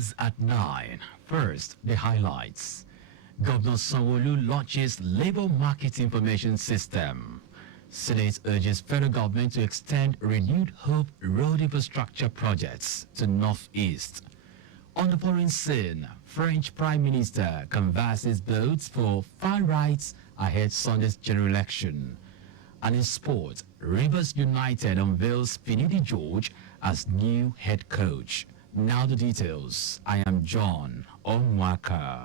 News at 9. First, the highlights. Governor Sanwo-Olu launches Labor Market Information System. Senate urges federal government to extend renewed hope road infrastructure projects to Northeast. On the foreign scene, French Prime Minister canvasses votes for far rights ahead Sunday's general election. And in sport, Rivers United unveils Finidi George as new head coach. Now the details. I am John Omoaka.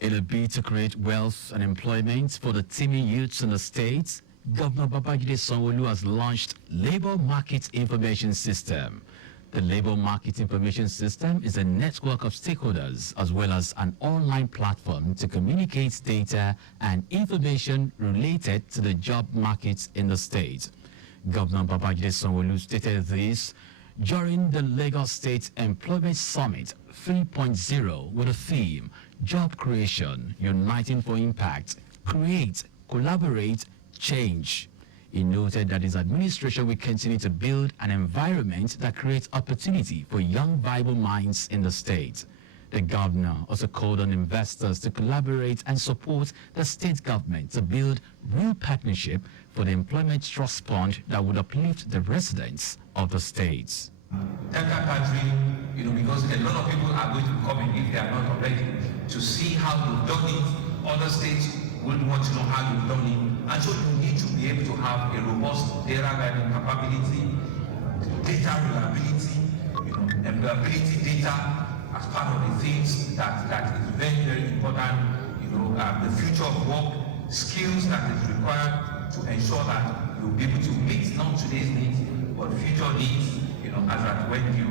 In a bid to create wealth and employment for the teeming youths in the states, Governor Babajide Sanwo-Olu has launched Labor Market Information System. The Labor Market Information System is a network of stakeholders as well as an online platform to communicate data and information related to the job markets in the state. Governor Babajide Sanwo-Olu stated this during the Lagos State Employment Summit 3.0 with a theme, Job Creation, Uniting for Impact, Create, Collaborate, Change. He noted that his administration will continue to build an environment that creates opportunity for young, viable minds in the state. The governor also called on investors to collaborate and support the state government to build real partnership for the employment trust fund that would uplift the residents of the states. Enter country, because a lot of people are going to be coming if they are not already to see how you've done it. Other states would want to know how you've done it. And so you need to be able to have a robust data gathering capability, data reliability, employability data as part of the things that is very, very important. The future of work, skills that is required to ensure that you'll be able to meet not today's needs, but future needs, as at when you.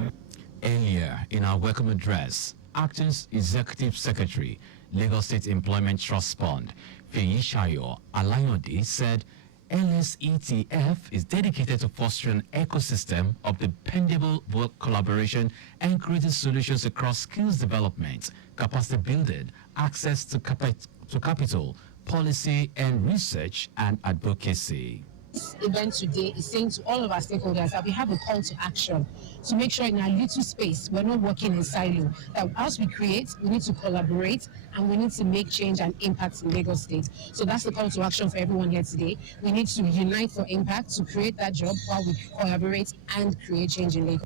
Earlier in our welcome address, Acting Executive Secretary, Lagos State Employment Trust Fund, Feyishayo Alayode said LSETF is dedicated to fostering an ecosystem of dependable work collaboration and creating solutions across skills development, capacity building, access to capital, policy and research and advocacy. This event today is saying to all of our stakeholders that we have a call to action to make sure in our little space we're not working in silo. That as we create, we need to collaborate and we need to make change and impact in Lagos State. So that's the call to action for everyone here today. We need to unite for impact to create that job while we collaborate and create change in Lagos.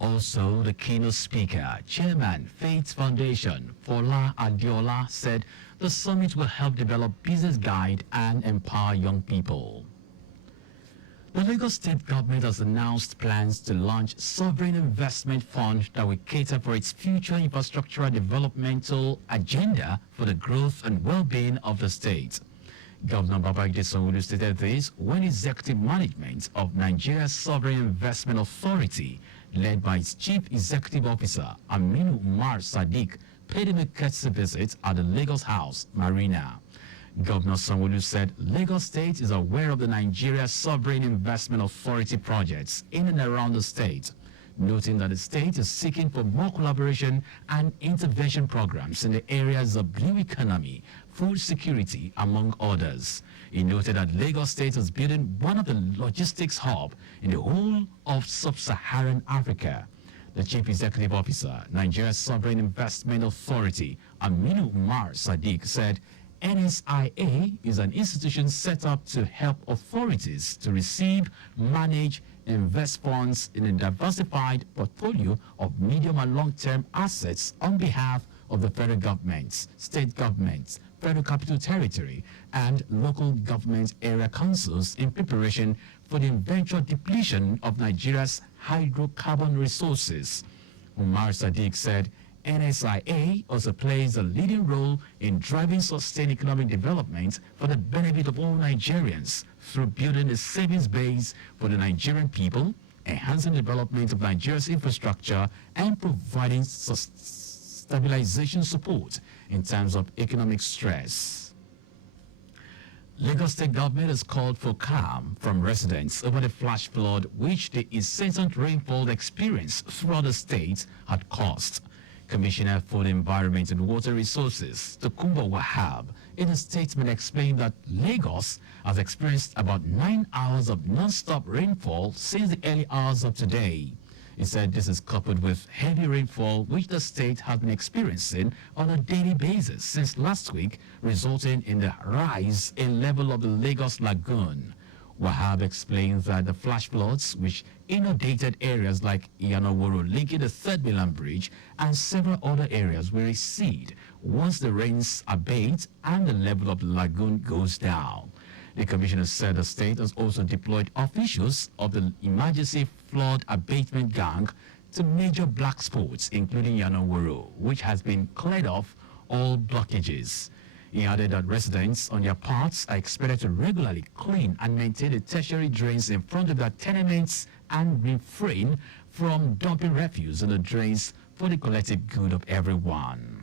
Also, the keynote speaker, Chairman, Faith Foundation, Fola Adiola, said the summit will help develop business guide and empower young people. The Lagos State government has announced plans to launch Sovereign Investment Fund that will cater for its future infrastructural developmental agenda for the growth and well-being of the state. Governor Babajide Sanwo-Olu stated this when executive management of Nigeria's Sovereign Investment Authority, led by its Chief Executive Officer Aminu Umar Sadiq, paid him a courtesy visit at the Lagos House Marina. Governor Sanwo-Olu said Lagos State is aware of the Nigeria Sovereign Investment Authority projects in and around the state, noting that the state is seeking for more collaboration and intervention programs in the areas of blue economy, food security, among others. He noted that Lagos State is building one of the logistics hub in the whole of sub-Saharan Africa. The Chief Executive Officer, Nigeria Sovereign Investment Authority, Aminu Umar Sadiq, said NSIA is an institution set up to help authorities to receive, manage, invest funds in a diversified portfolio of medium and long-term assets on behalf of the federal governments, state governments, federal capital territory, and local government area councils in preparation for the eventual depletion of Nigeria's hydrocarbon resources. Umar Sadiq said NSIA also plays a leading role in driving sustained economic development for the benefit of all Nigerians through building a savings base for the Nigerian people, enhancing the development of Nigeria's infrastructure, and providing stabilization support in times of economic stress. Lagos State government has called for calm from residents over the flash flood which the incessant rainfall experienced throughout the state had caused. Commissioner for the Environment and Water Resources, Tokunbo Wahab, in a statement explained that Lagos has experienced about 9 hours of non-stop rainfall since the early hours of today. He said this is coupled with heavy rainfall which the state has been experiencing on a daily basis since last week, resulting in the rise in level of the Lagos Lagoon. Wahab explains that the flash floods, which inundated areas like Iyanoworo linking the Third Mainland Bridge and several other areas, will recede once the rains abate and the level of the lagoon goes down. The commissioner said the state has also deployed officials of the Emergency Flood Abatement Gang to major black spots, including Iyanoworo, which has been cleared off all blockages. He added that residents on their parts are expected to regularly clean and maintain the tertiary drains in front of their tenements and refrain from dumping refuse in the drains for the collective good of everyone.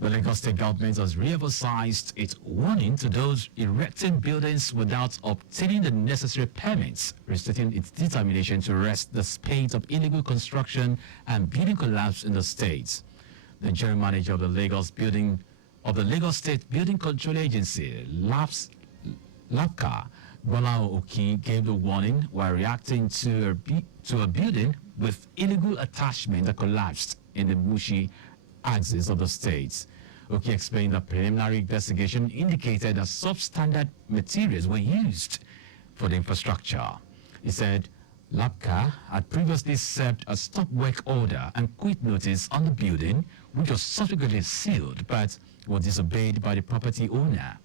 The Lagos State government has re-emphasized its warning to those erecting buildings without obtaining the necessary permits, restricting its determination to arrest the spate of illegal construction and building collapse in the state. The general manager of the Lagos State Building Control Agency, LAPCA, Bola Oki, gave the warning while reacting to a building with illegal attachment that collapsed in the Mushi axis of the state. Oki explained that preliminary investigation indicated that substandard materials were used for the infrastructure. He said LAPCA had previously served a stop work order and quit notice on the building, which was subsequently sealed but was disobeyed by the property owner.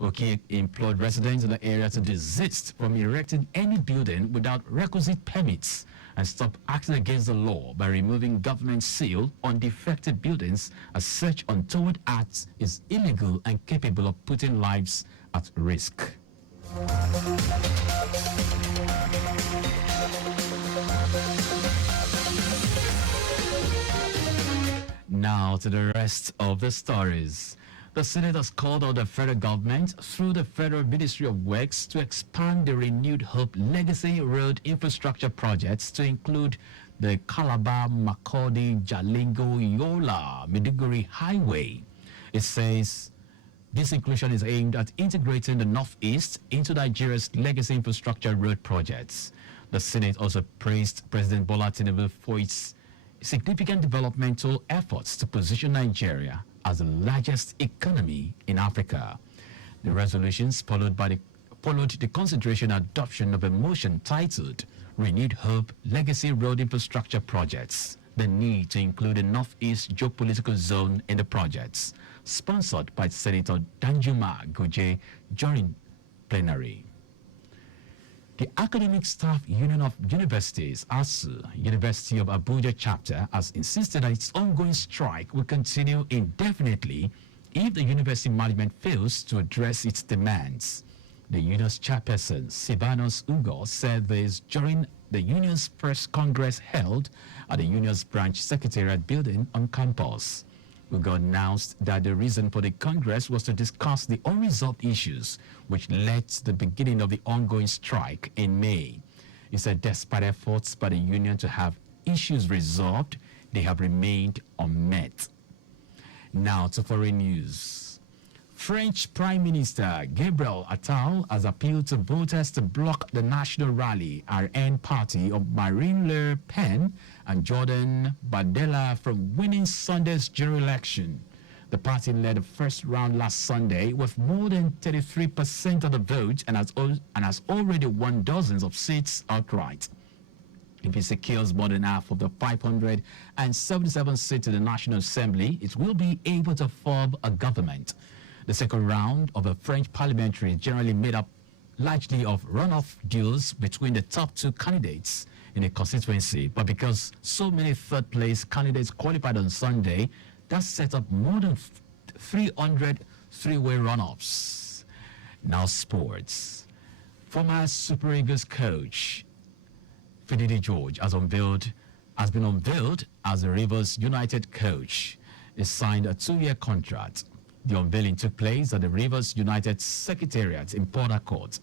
Oki implored residents in the area to desist from erecting any building without requisite permits and stop acting against the law by removing government seal on defective buildings, as such untoward acts is illegal and capable of putting lives at risk. Now to the rest of the stories. The Senate has called on the federal government through the Federal Ministry of Works to expand the Renewed Hope Legacy Road infrastructure projects to include the Calabar, Makurdi, Jalingo, Yola, Maiduguri Highway. It says this inclusion is aimed at integrating the Northeast into Nigeria's legacy infrastructure road projects. The Senate also praised President Bola Tinubu for its significant developmental efforts to position Nigeria as the largest economy in Africa. The resolutions followed the consideration and adoption of a motion titled Renewed Hope Legacy Road Infrastructure Projects, the need to include the Northeast geopolitical zone in the projects, sponsored by Senator Danjuma Goje during plenary. The Academic Staff Union of Universities, ASU, University of Abuja chapter, has insisted that its ongoing strike will continue indefinitely if the university management fails to address its demands. The union's chairperson, Sibanos Ugo, said this during the union's press congress held at the union's branch secretariat building on campus. Ugo announced that the reason for the congress was to discuss the unresolved issues which led to the beginning of the ongoing strike in May. He said despite efforts by the union to have issues resolved, they have remained unmet. Now to foreign news. French Prime Minister Gabriel Attal has appealed to voters to block the National Rally RN party of Marine Le Pen and Jordan Bardella from winning Sunday's general election. The party led the first round last Sunday with more than 33% of the vote and has already won dozens of seats outright. If it secures more than half of the 577 seats in the National Assembly, it will be able to form a government. The second round of the French parliamentary is generally made up largely of runoff duels between the top two candidates in a constituency, but because so many third-place candidates qualified on Sunday, that set up more than 300 three-way runoffs. Now sports. Former Super Eagles coach Finidi George has been unveiled as the Rivers United coach. He signed a 2-year contract. The unveiling took place at the Rivers United Secretariat in Port Harcourt.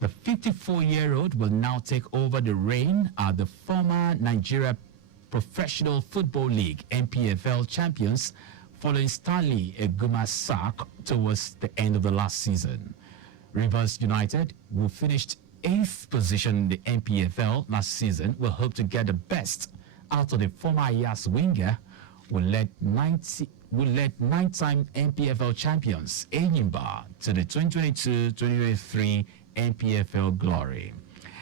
The 54-year-old will now take over the reign as the former Nigeria Professional Football League (NPFL) champions following Stanley Eguma's sack towards the end of the last season. Rivers United, who finished 8th position in the NPFL last season, will hope to get the best out of the former Ajax winger, will lead nine-time NPFL champions Enyimba to the 2022-2023 NPFL glory.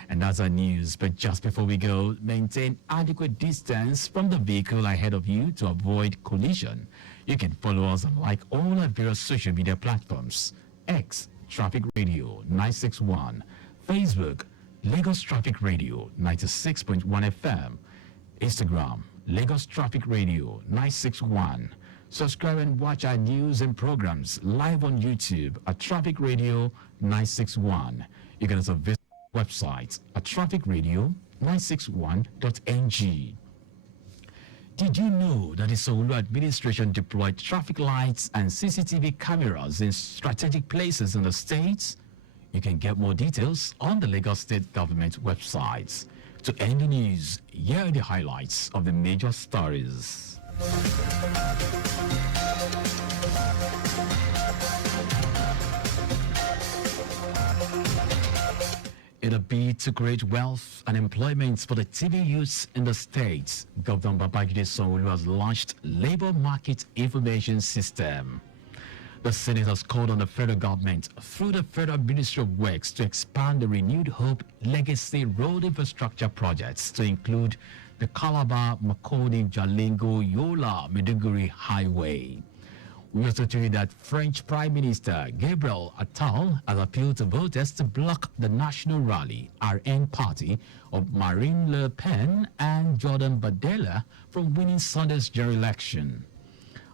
And that's our news. But just before we go, maintain adequate distance from the vehicle ahead of you to avoid collision. You can follow us on like all our various social media platforms: X Traffic Radio 961, Facebook Lagos Traffic Radio 96.1 FM, Instagram Lagos Traffic Radio 961. Subscribe and watch our news and programs live on YouTube at Traffic Radio 961. You can also visit our website at trafficradio961.ng. Did you know that the Sowolu administration deployed traffic lights and CCTV cameras in strategic places in the state? You can get more details on the Lagos State Government website. To end the news, here are the highlights of the major stories. In a bid to create wealth and employment for the TV youths in the state, Governor Babajide Sanwo-Olu has launched Labor Market Information System. The Senate has called on the federal government through the Federal Ministry of Works to expand the Renewed Hope Legacy Road Infrastructure projects to include the Calabar, Makoni, Jalingo, Yola, Maiduguri Highway. We also told you that French Prime Minister Gabriel Attal has appealed to voters to block the national rally, RN party, of Marine Le Pen and Jordan Bardella from winning Sunday's general election.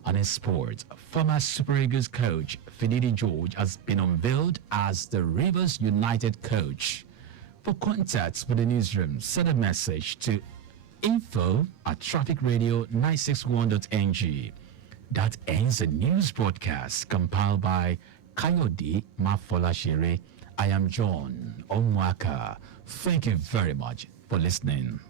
And in sport, former Super Eagles coach Finidi George has been unveiled as the Rivers United coach. For contacts with the newsroom, send a message to info@trafficradio961.ng. That ends the news broadcast compiled by Kayode Mafolashere. I am John Omoaka. Thank you very much for listening.